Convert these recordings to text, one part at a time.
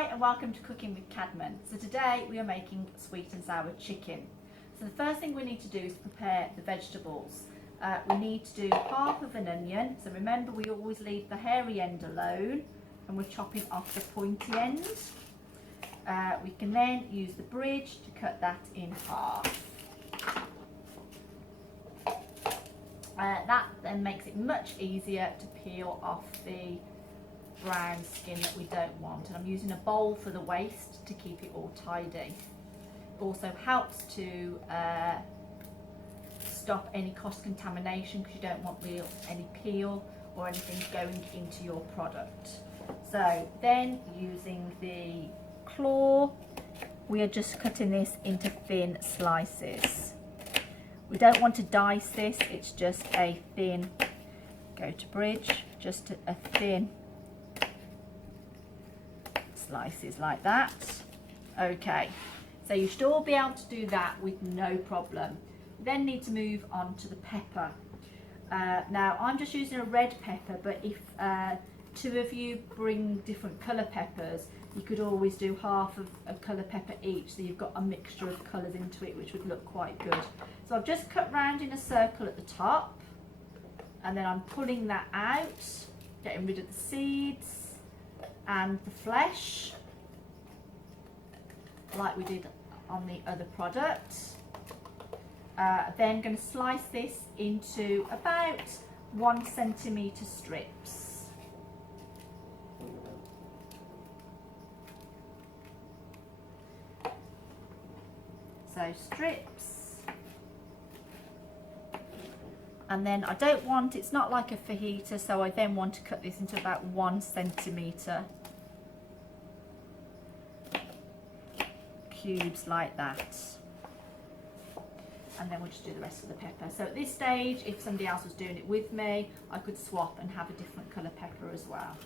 Hi and welcome to Cooking with Cadman. So today we are making sweet and sour chicken. So the first thing we need to do is prepare the vegetables. We need to do half of an onion. So remember, we always leave the hairy end alone and we're chopping off the pointy end. We can then use the bridge to cut that in half. That then makes it much easier to peel off the brown skin that we don't want, and I'm using a bowl for the waste to keep it all tidy. It also helps to stop any cross contamination because you don't want any peel or anything going into your product. So then using the claw, we are just cutting this into thin slices. We don't want to dice this, it's just a thin, go to bridge, just a thin slices like that. Okay, so you should all be able to do that with no problem. You then need to move on to the pepper. Now I'm just using a red pepper, but if two of you bring different colour peppers, you could always do half of a colour pepper each, so you've got a mixture of colours into it, which would look quite good. So I've just cut round in a circle at the top, and then I'm pulling that out, getting rid of the seeds and the flesh, like we did on the other product. Then going to slice this into about 1 centimetre strips. So strips, and then I don't want, it's not like a fajita, so I then want to cut this into about 1 centimetre cubes like that, and then we'll just do the rest of the pepper. So at this stage, if somebody else was doing it with me, I could swap and have a different colour pepper as well.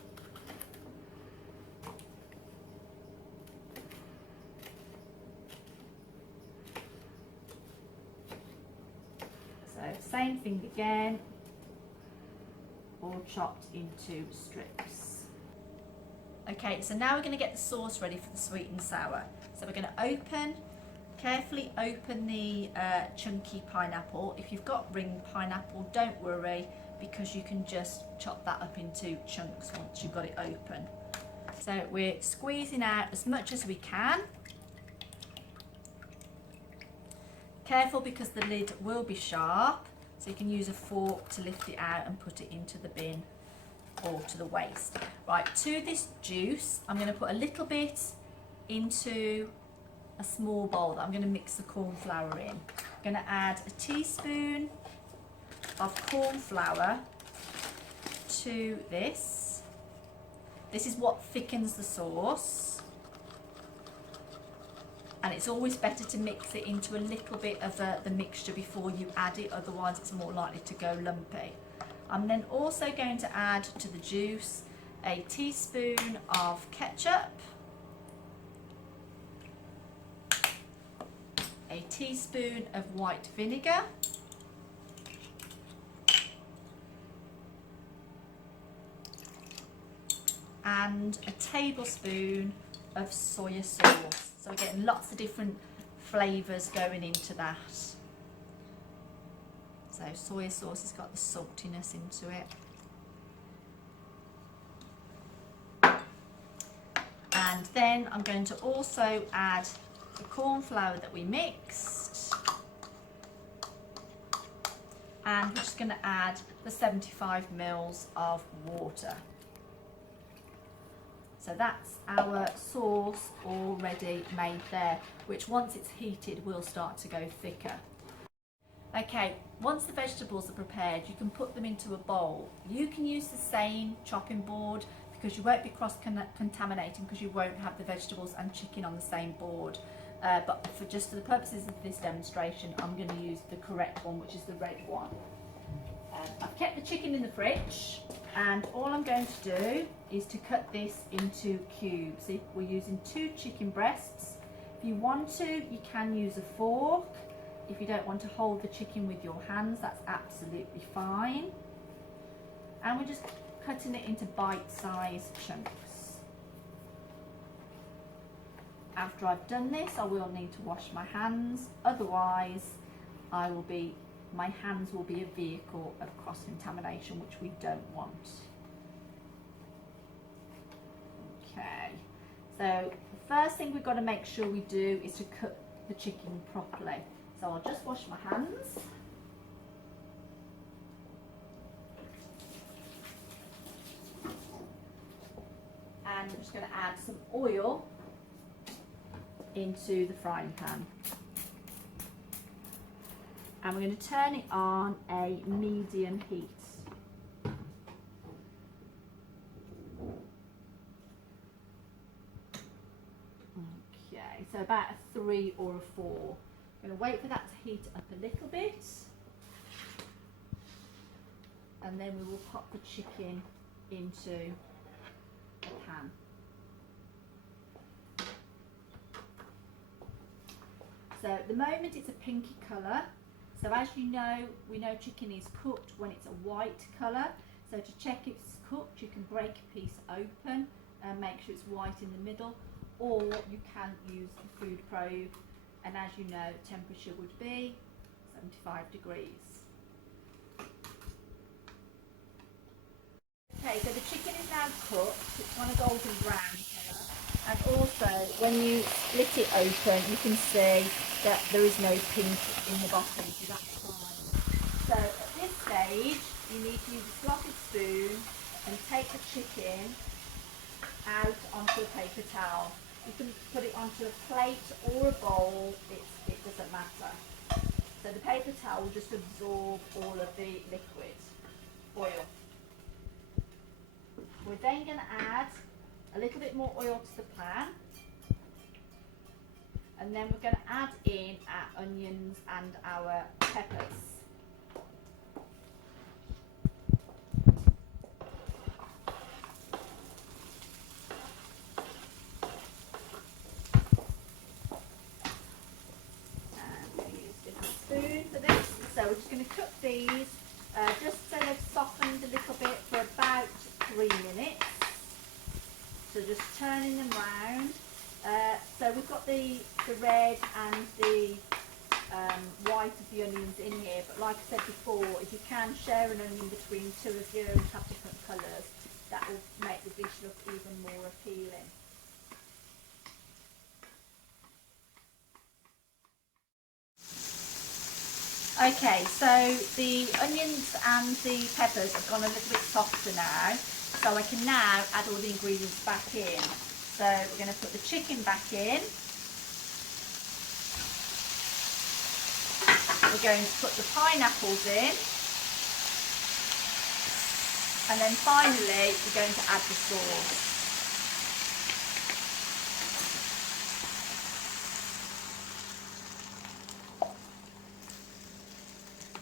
So same thing again, all chopped into strips. Okay, so now we're going to get the sauce ready for the sweet and sour. So we're going to carefully open the chunky pineapple. If you've got ring pineapple, don't worry, because you can just chop that up into chunks once you've got it open. So we're squeezing out as much as we can. Careful, because the lid will be sharp, so you can use a fork to lift it out and put it into the bin or to the waste. Right, to this juice, I'm going to put a little bit into a small bowl that I'm going to mix the corn flour in. I'm going to add a teaspoon of corn flour to this. This is what thickens the sauce, and it's always better to mix it into a little bit of the mixture before you add it, otherwise it's more likely to go lumpy. I'm then also going to add to the juice a teaspoon of ketchup, a teaspoon of white vinegar, and a tablespoon of soya sauce. So we're getting lots of different flavours going into that. So soya sauce has got the saltiness into it. And then I'm going to also add the corn flour that we mixed, and we're just going to add the 75 ml of water. So that's our sauce already made there, which once it's heated will start to go thicker. Okay, once the vegetables are prepared, you can put them into a bowl. You can use the same chopping board because you won't be cross-contaminating, because you won't have the vegetables and chicken on the same board. But for the purposes of this demonstration, I'm going to use the correct one, which is the red one. I've kept the chicken in the fridge, and all I'm going to do is to cut this into cubes. So we're using 2 chicken breasts. If you want to, you can use a fork. If you don't want to hold the chicken with your hands, that's absolutely fine. And we're just cutting it into bite-sized chunks. After I've done this, I will need to wash my hands, otherwise my hands will be a vehicle of cross-contamination, which we don't want. Okay, so the first thing we've got to make sure we do is to cook the chicken properly. So I'll just wash my hands. And I'm just going to add some oil into the frying pan. And we're going to turn it on a medium heat. Okay, so about a 3 or a 4. I'm going to wait for that to heat up a little bit. And then we will pop the chicken into the pan. So at the moment it's a pinky colour. So as you know, we know chicken is cooked when it's a white colour. So to check if it's cooked, you can break a piece open and make sure it's white in the middle, or you can use the food probe, and as you know, temperature would be 75 degrees. Okay, so the chicken is now cooked. It's on a golden brown colour, and also when you split it open, you can see that there is no pink in the bottom, so that's fine. So at this stage, you need to use a slotted spoon and take the chicken out onto a paper towel. You can put it onto a plate or a bowl, it doesn't matter. So the paper towel will just absorb all of the liquid oil. We're then going to add a little bit more oil to the pan, and then we're going to add in our onions and our peppers. And we'll use a different spoon for this. So we're just going to cook these just so they've softened a little bit for about 3 minutes. So just turning them round. So we've got the red and the white of the onions in here, but like I said before, if you can share an onion between 2 of you and have different colours, that will make the dish look even more appealing. Okay, so the onions and the peppers have gone a little bit softer now, so I can now add all the ingredients back in. So we're going to put the chicken back in. We're going to put the pineapples in. And then finally, we're going to add the sauce.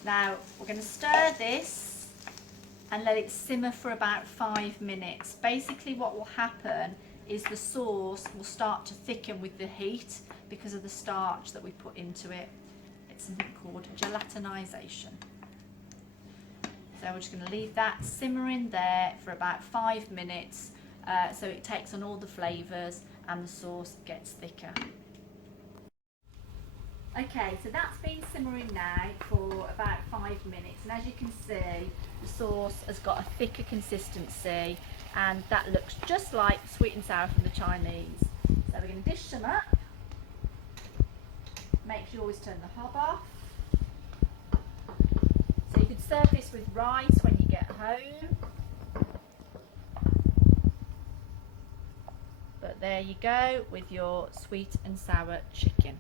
Now we're going to stir this and let it simmer for about 5 minutes. Basically what will happen is the sauce will start to thicken with the heat because of the starch that we put into it. It's something called gelatinization. So we're just going to leave that simmering there for about 5 minutes so it takes on all the flavours and the sauce gets thicker. Okay, so that's been simmering now for about 5 minutes, and as you can see, the sauce has got a thicker consistency, and that looks just like sweet and sour from the Chinese. So we're going to dish some up. Make sure you always turn the hob off. So you could serve this with rice when you get home. But there you go with your sweet and sour chicken.